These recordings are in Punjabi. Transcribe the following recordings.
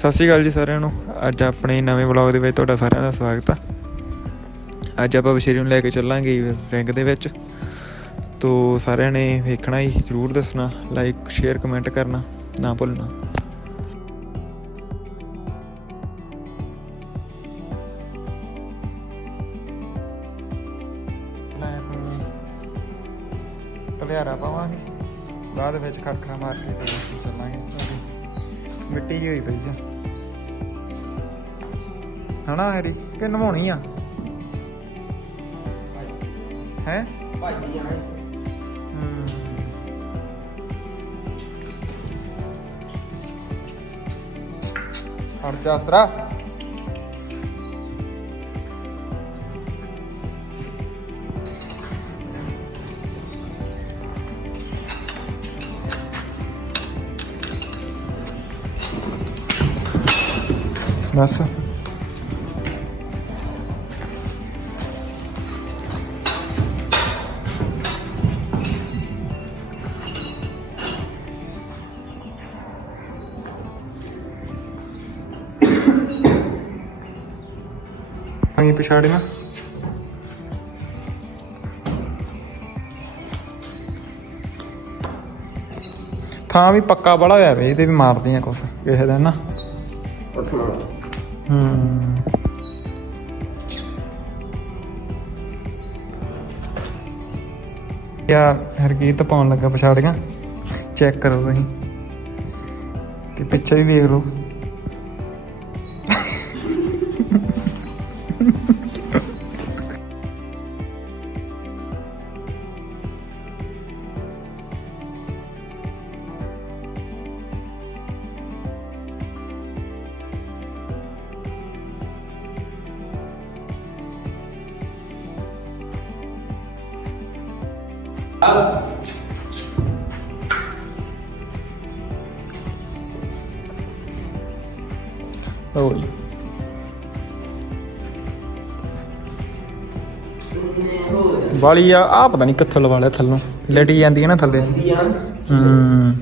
ਸਤਿ ਸ਼੍ਰੀ ਅਕਾਲ ਜੀ ਸਾਰਿਆਂ ਨੂੰ। ਅੱਜ ਆਪਣੇ ਨਵੇਂ ਵਲੌਗ ਦੇ ਵਿੱਚ ਤੁਹਾਡਾ ਸਾਰਿਆਂ ਦਾ ਸਵਾਗਤ ਆ। ਅੱਜ ਆਪਾਂ ਬਸ਼ੀਰੀ ਨੂੰ ਲੈ ਕੇ ਚੱਲਾਂਗੇ ਰਿੰਗ ਦੇ ਵਿੱਚ। ਤੋ ਸਾਰਿਆਂ ਨੇ ਵੇਖਣਾ ਹੀ, ਜਰੂਰ ਦੱਸਣਾ ਲਾਈਕ ਸ਼ੇਅਰ ਕਮੈਂਟ ਕਰਨਾ, ਨਾ ਭੁੱਲਣਾ। ਤਲਿਆਰਾ ਪਾਵਾਂਗੇ। ਬਾਅਦ ਵਿੱਚ ਖਰਖਰਾ ਮਾਰ ਕੇ ਮਿੱਟੀ ਜਿਹੀ ਹੋਈ ਪਈ ਆ। ਹਣਾ ਹੈਰੀ, ਕਿ ਨਵਾਉਣੀ ਆ? ਹੈ? ਭਾਜੀ ਆ ਹਟ ਜਾ ਬਸ ਅਹੀਂ ਪਛਾੜੀਆਂ ਥਾਂ ਵੀ ਪੱਕਾ ਬੜਾ ਹੋਇਆ ਵੇ, ਇਹਦੇ ਵੀ ਮਾਰਦੇ ਆ ਕੁਛ, ਕਿਸੇ ਦਿਨ ਨਾ। ਉੱਠਣਾ ਹੂੰ। ਯਾ ਹਰਕੀਤ ਪਾਉਣ ਲੱਗਾ ਪਛਾੜੀਆਂ। ਚੈੱਕ ਕਰੋ ਤੁਸੀਂ। ਤੇ ਪਿੱਛੇ ਵੀ ਵੇਖ ਲਓ। ਲਓ ਜੀ ਵਾਲੀ ਆ ਆ ਪਤਾ ਨਹੀਂ ਕਿੱਥੋਂ ਲਵਾ ਲਿਆ ਥੱਲੋਂ। ਲਟੀ ਜਾਂਦੀ ਹੈ ਨਾ ਥੱਲੇ। ਹੂੰ।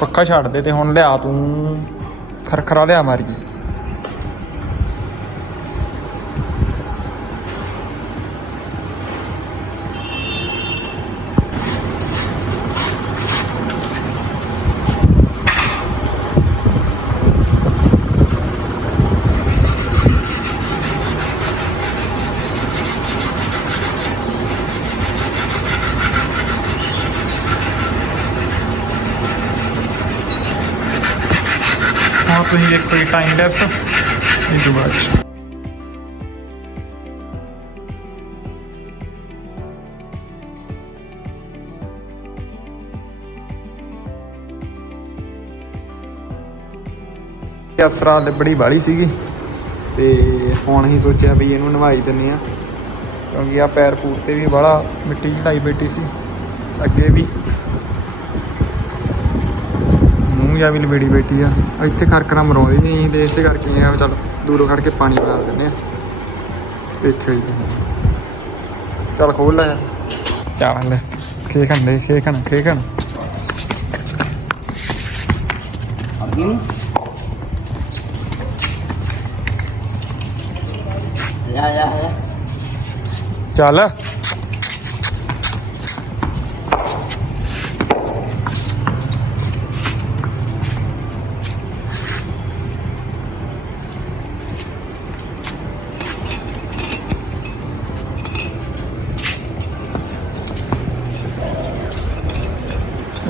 ਪੱਖਾ ਛੱਡ ਦੇ ਤੇ ਹੁਣ ਲਿਆ ਤੂੰ। ਖਰਖਰਾ ਲਿਆ ਮਾਰੀ ਹੁਣ ਤੁਸੀਂ ਦੇਖੋ ਇਹ ਟਾਈਮ ਲੈਪਸ ਇਹ ਤੋਂ ਬਾਅਦ ਅਫਸਰਾਂ ਦੇ ਬੜੀ ਬਾਲੀ ਸੀਗੀ ਤੇ ਹੁਣ ਹੀ ਸੋਚਿਆ ਵੀ ਇਹਨੂੰ ਨਵਾਈ ਦਿੰਨੇ ਆ ਕਿਉਂਕਿ ਆ ਪੈਰ ਪੂਰ ਤੇ ਵੀ ਬੜਾ ਮਿੱਟੀ ਚੜਾਈ ਬੈਠੀ ਸੀ। ਅੱਗੇ ਵੀ ਮੂੰਹ ਜਾ ਵੀ ਲਵੇੜੀ ਬੈਠੀ ਆ। ਇੱਥੇ ਖਰਕਰਾ ਮਰਾਉਂਦੀ ਨਹੀਂ ਤੇ ਇਸੇ ਕਰਕੇ ਆ ਚੱਲ ਦੂਰੋਂ ਖੜ ਕੇ ਪਾਣੀ ਪਿਲਾ ਦਿੰਨੇ ਆ। ਦੇਖਿਓ ਜੀ ਚੱਲ ਖੋਲ ਲੈ। ਚੱਲ ਲੈ ਖੇ ਖੰਡੇ ਖੇ ਖਣ ਖੇ ਯਾ ਯਾ ਚੱਲ।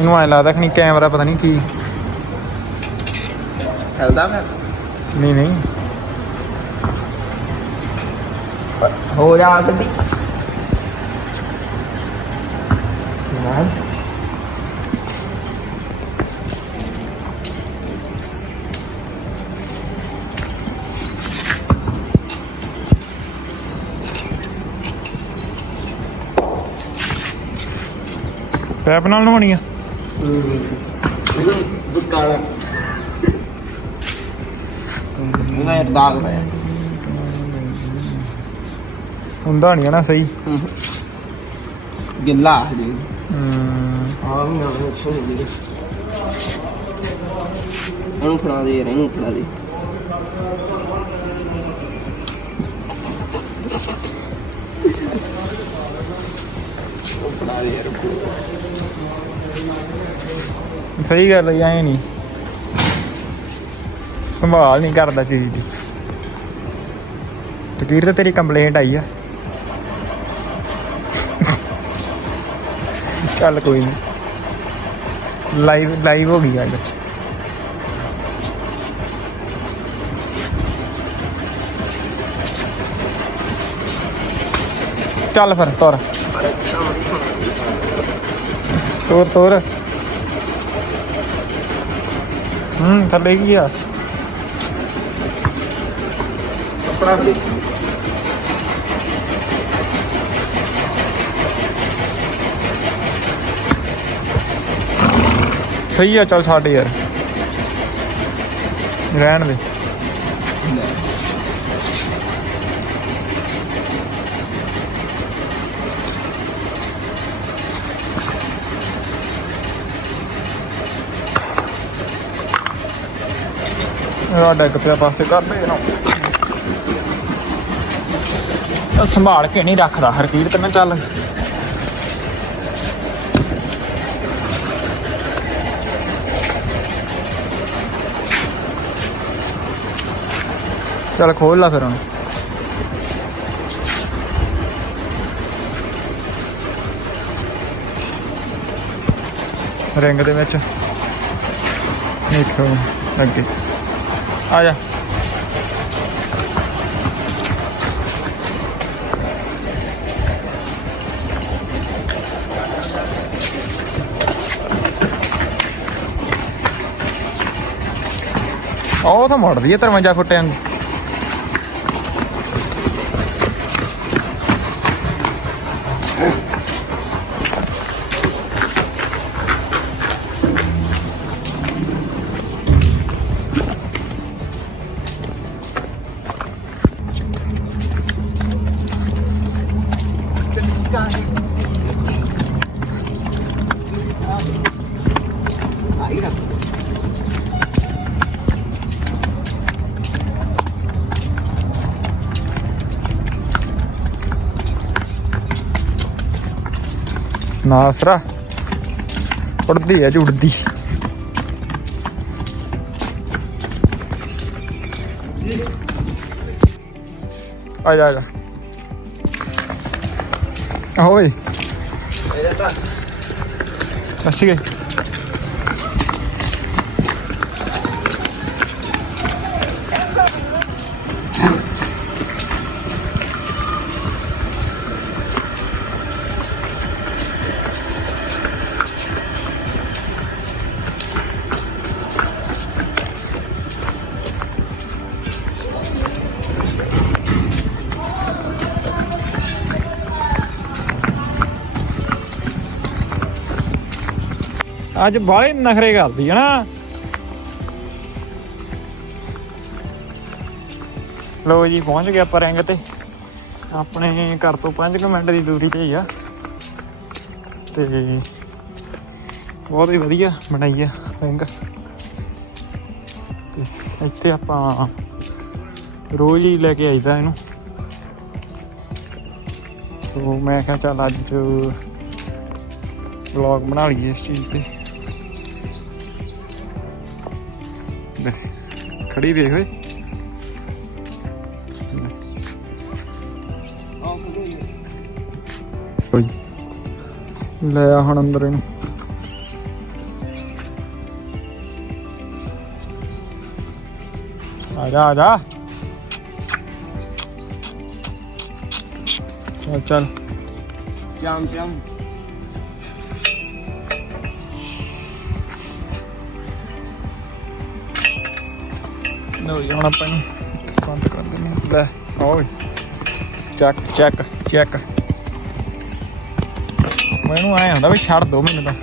ਇਹਨੂੰ ਐ ਲੱਗਦਾ ਕਿ ਕੈਮਰਾ ਪਤਾ ਨਹੀਂ ਕੀ। ਚੱਲਦਾ ਮੈਂ ਨਹੀਂ ਨਹੀਂ। ਹੋ ਜਾ ਸੱਦੀ ਯਾਰ ਪੈਪ ਨਾਲ ਨਵਾਉਣੀ ਆ? ਬੁੱਕਾਲਾ ਇਹਨਾਂ ਯਾਰ ਦਾਗ ਪਿਆ ਹੁੰਦਾ ਨਹੀਂ ਨਾ ਸਹੀ ਗਿੱਲਾ ਹਜੇ ਹਮ, ਆ ਵੀ ਨਾ ਉੱਥੋਂ ਹੋ ਗਈ ਇਹਨੂੰ ਫੜਾ ਦੇ ਯਾਰ ਇਹਨੂੰ ਫੜਾ ਦੇ ਉਹ ਫੜਾ ਦੇ ਯਾਰ ਸਹੀ ਗੱਲ ਹੈ ਐ ਨਹੀਂ। ਸੰਭਾਲ ਨਹੀਂ ਕਰਦਾ ਚੀਜ਼ ਦੀ। ਤਕੀਰ ਤੇ ਤੇਰੀ ਕੰਪਲੇਂਟ ਆਈ ਆ। ਚੱਲ ਕੋਈ ਨਹੀਂ। ਲਾਈਵ ਲਾਈਵ ਹੋ ਗਈ ਅੱਜ। ਚੱਲ ਫਿਰ, ਤੁਰ। ਤੁਰ ਤੁਰ। ਹੂੰ ਥੱਲੇ ਕੀ ਆ? ਕੱਪੜਾ ਫੜੀ ਸਹੀ ਆ ਚੱਲ ਛੱਡ ਯਾਰ। ਰਹਿਣ ਦੇ। ਸਾਡਾ ਇੱਕ ਪਿਆ ਪਾਸੇ ਕਰ ਦੇ ਨਾ ਸੰਭਾਲ ਕੇ ਨਹੀਂ ਰੱਖਦਾ ਹਰਕੀਰਤ ਨੇ ਚੱਲ। ਚੱਲ ਖੋਲ ਲਾ ਫਿਰ ਹੁਣ ਰਿੰਗ ਦੇ ਵਿੱਚ। ਦੇਖੋ ਅੱਗੇ। ਆ ਜਾ। ਉਹ ਤਾਂ ਮੁੜਦੀ ਹੈ 53 ਫੁੱਟਿਆਂ ਨੂੰ ਨਾਸਰਾ। ਉੜਦੀ ਹੈ ਜੀ ਉੜਦੀ ਆ ਜਾ ਆ ਜਾ। ਓਏ ਮੇਰੇ ਤਾਂ ਅੱਜ ਬਾਹਲੇ ਨਖਰੇ ਕਰਦੀ ਹੈ ਨਾ। ਲੋ ਜੀ, ਪਹੁੰਚ ਗਏ ਆਪਾਂ ਰਿੰਗ ਤੇ। ਆਪਣੇ ਘਰ ਤੋਂ 5 ਮਿੰਟ ਦੀ ਦੂਰੀ ਤੇ ਹੀ ਆ। ਤੇ ਬਹੁਤ ਹੀ ਵਧੀਆ ਬਣਾਈ ਆ ਰਿੰਗ। ਤੇ ਇੱਥੇ ਆਪਾਂ ਰੋਜ਼ ਹੀ ਲੈ ਕੇ ਆਈਦਾ ਇਹਨੂੰ। ਸੋ ਮੈਂ ਕਿਹਾ ਚੱਲ ਅੱਜ ਵਲੌਗ ਬਣਾ ਲਈਏ ਇਸ ਚੀਜ਼ ਤੇ। ਖੜੀ ਕੋਈ। ਓਏ ਲੈ ਆ ਹੁਣ ਅੰਦਰ ਇਹਨੂੰ। ਆ ਜਾ ਆ ਜਾ। ਚੱਲ ਚੱਲ। ਚਮ ਚਮ ਲਓ ਜੀ ਹੁਣ ਆਪਾਂ ਇਹਨੂੰ ਬੰਦ ਕਰ ਦਿੰਦੇ ਹਾਂ। ਲੈ ਓਏ ਚੱਕ ਚੱਕ ਚੱਕ। ਮੈਨੂੰ ਆਇਆ ਹੁੰਦਾ ਵੀ ਛੱਡ ਦੋ ਮੈਨੂੰ ਤਾਂ।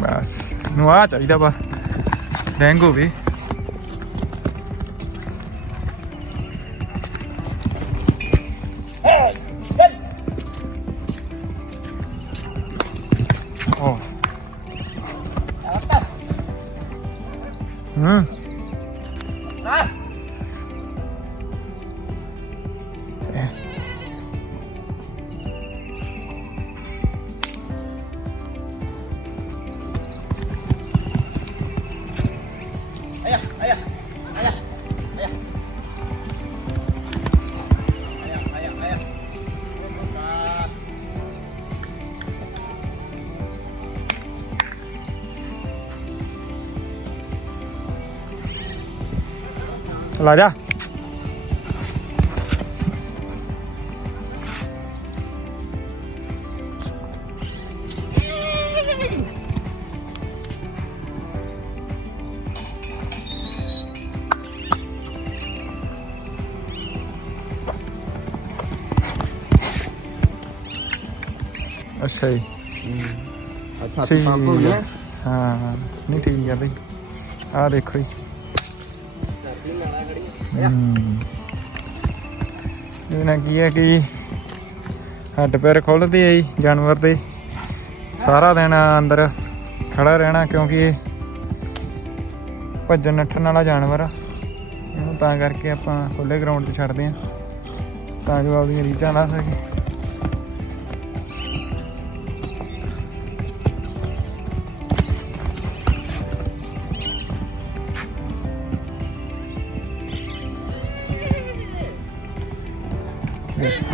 ਬਸ ਨੂੰ ਆ ਚਾਹੀਦਾ ਵਾ। ਡੈਂਗ 어. 나왔다. 응. ਚਲ ਆ ਜਾ ਅੱਛਾ ਜੀ ਅੱਛਾ ਠੀਕ ਪੰਪ ਹੋ ਗਿਆ ਆ। ਹਾਂ ਨਹੀਂ ਠੀਕ ਆ ਬਈ ਆ ਦੇਖੋ ਜੀ ਹਮ। ਇਹ ਨਾ ਕੀ ਹੈ ਕਿ ਹੱਡ ਪੈਰ ਖੁੱਲਦੇ ਆ ਜੀ ਜਾਨਵਰ ਦੇ। ਸਾਰਾ ਦਿਨ ਅੰਦਰ ਖੜਾ ਰਹਿਣਾ ਕਿਉਂਕਿ ਇਹ ਭੱਜਣ ਨੱਠਣ ਵਾਲਾ ਜਾਨਵਰ ਆ। ਇਹਨੂੰ ਤਾਂ ਕਰਕੇ ਆਪਾਂ ਖੁੱਲੇ ਗਰਾਊਂਡ 'ਚ ਛੱਡਦੇ ਆ। ਤਾਂ ਜੋ ਆਪਦੀਆਂ ਰੀਝਾਂ ਲਾ ਸਕੇ।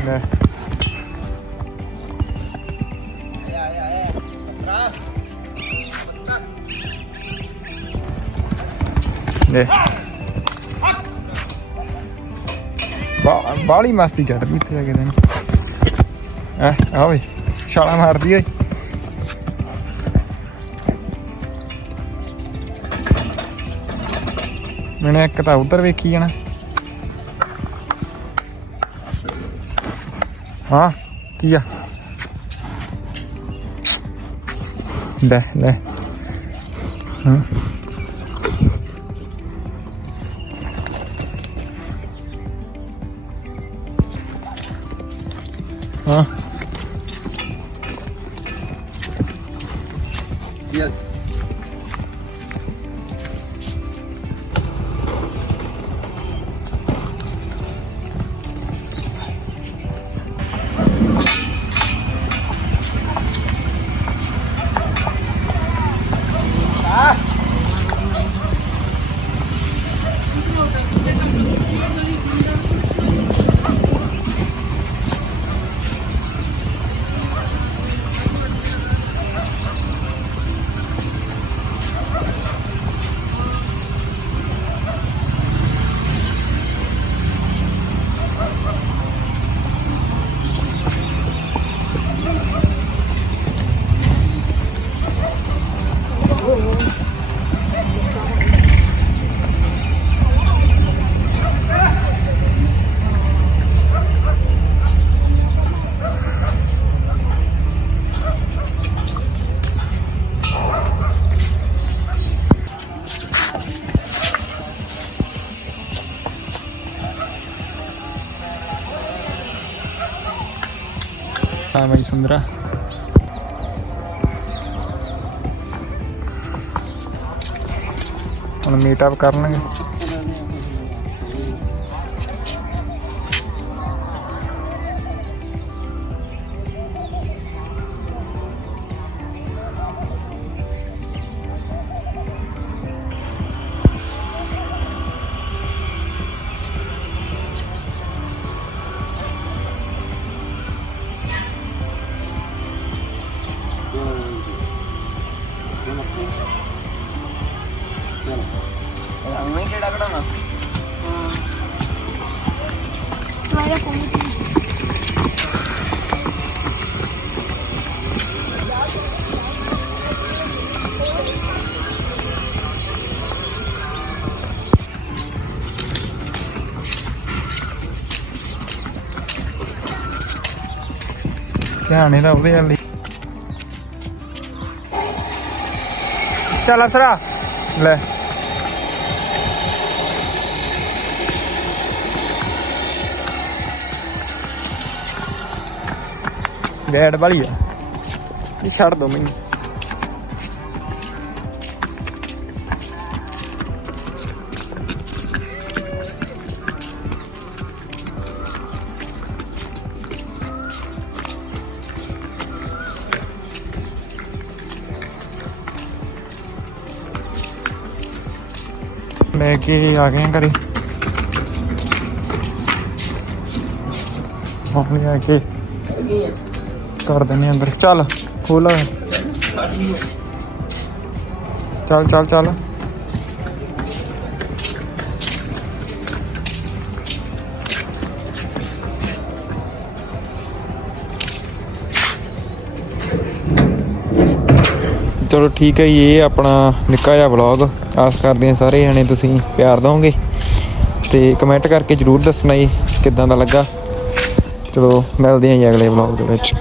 ਲੈ ਲੈ Ayah, ayah, ayah. Patra. Patra. ਲੈ ਬਾ ਬਾਲੀ ਮਸਤੀ ਚੜਦੀ ਇੱਥੇ ਜਾ ਕੇ ਤੈਨੂੰ ਐ ਆ ਓਏ ਛਾਲਾ ਮਾਰਦੀ ਓਏ ਮੈਨੇ ਇੱਕ ਤਾਂ ਉਧਰ ਵੇਖੀ ਜਾਣਾ ਹਾਂ ਕੀ ਆ ਲੈ ਲੈ ਹਾਂ ਹਾਂ ਹਾਂ ਬਾਈ ਸੁੰਦਰਾ। ਹੁਣ ਮੀਟਅਪ ਕਰਨਗੇ। ਧਿਆਨ ਇਹਦਾ ਉਹਦੇ ਵਾਲੀ ਚੱਲ ਅਸਰਾ ਲੈ। ਗੈਡ ਵਾਲੀ ਆ। ਇਹ ਛੱਡ ਦੋ ਮੈਨੂੰ। ਲੈ ਕੇ ਆ ਗਏ ਘਰੇ। ਹੁਣ ਆ ਕੇ ਕਰ ਦਿੰਨੇ ਅੰਦਰ। ਚੱਲ ਖੋਲ। ਚੱਲ ਚੱਲ ਚੱਲ। ਚਲੋ ਠੀਕ ਹੈ ਜੀ, ਇਹ ਆਪਣਾ ਨਿੱਕਾ ਜਿਹਾ ਵਲੌਗ ਆਸ ਕਰਦੇ ਹਾਂ ਸਾਰੇ ਜਣੇ ਤੁਸੀਂ ਪਿਆਰ ਦਿਓਗੇ ਤੇ ਕਮੈਂਟ ਕਰਕੇ ਜਰੂਰ ਦੱਸਣਾ ਜੀ ਕਿੱਦਾਂ ਦਾ ਲੱਗਾ। ਚਲੋ ਮਿਲਦੇ ਹਾਂ ਜੀ ਅਗਲੇ ਵਲੌਗ ਦੇ ਵਿੱਚ।